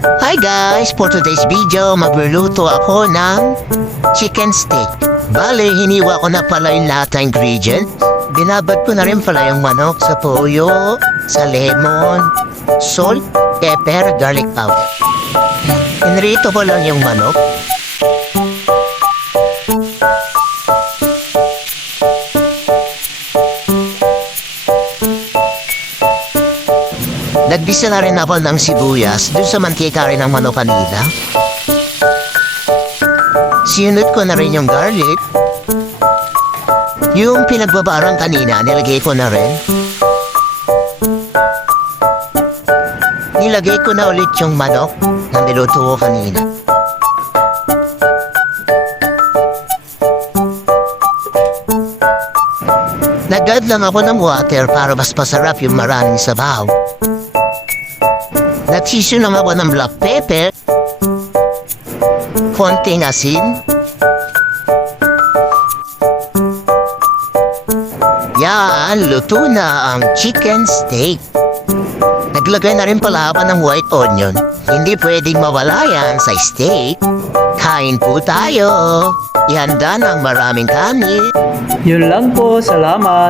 Hi guys! For today's video, magluluto ako ng chicken steak. Bale, hiniwa ko na pala yung lahat ng ingredients. Binabad ko na rin pala yung manok sa toyo, sa lemon, salt, pepper, garlic powder. Inrito ko lang yung manok. Nagbisa na rin ako ng sibuyas dun sa mantika rin ng manok kanina. Sinunod ko na rin yung garlic. Yung pinagbabarang kanina, nilagay ko na rin. Nilagay ko na ulit yung manok na niluto ko kanina. Nag-add lang ako ng water para mas masarap yung maraming sabaw. Nagsisyo lang ako ng black pepper, konting asin, yan, luto na ang chicken steak. Naglagay na rin pala ako ng white onion. Hindi pwedeng mawala yan sa steak. Kain po tayo. Ihanda ng maraming kanin. Yun lang po, salamat.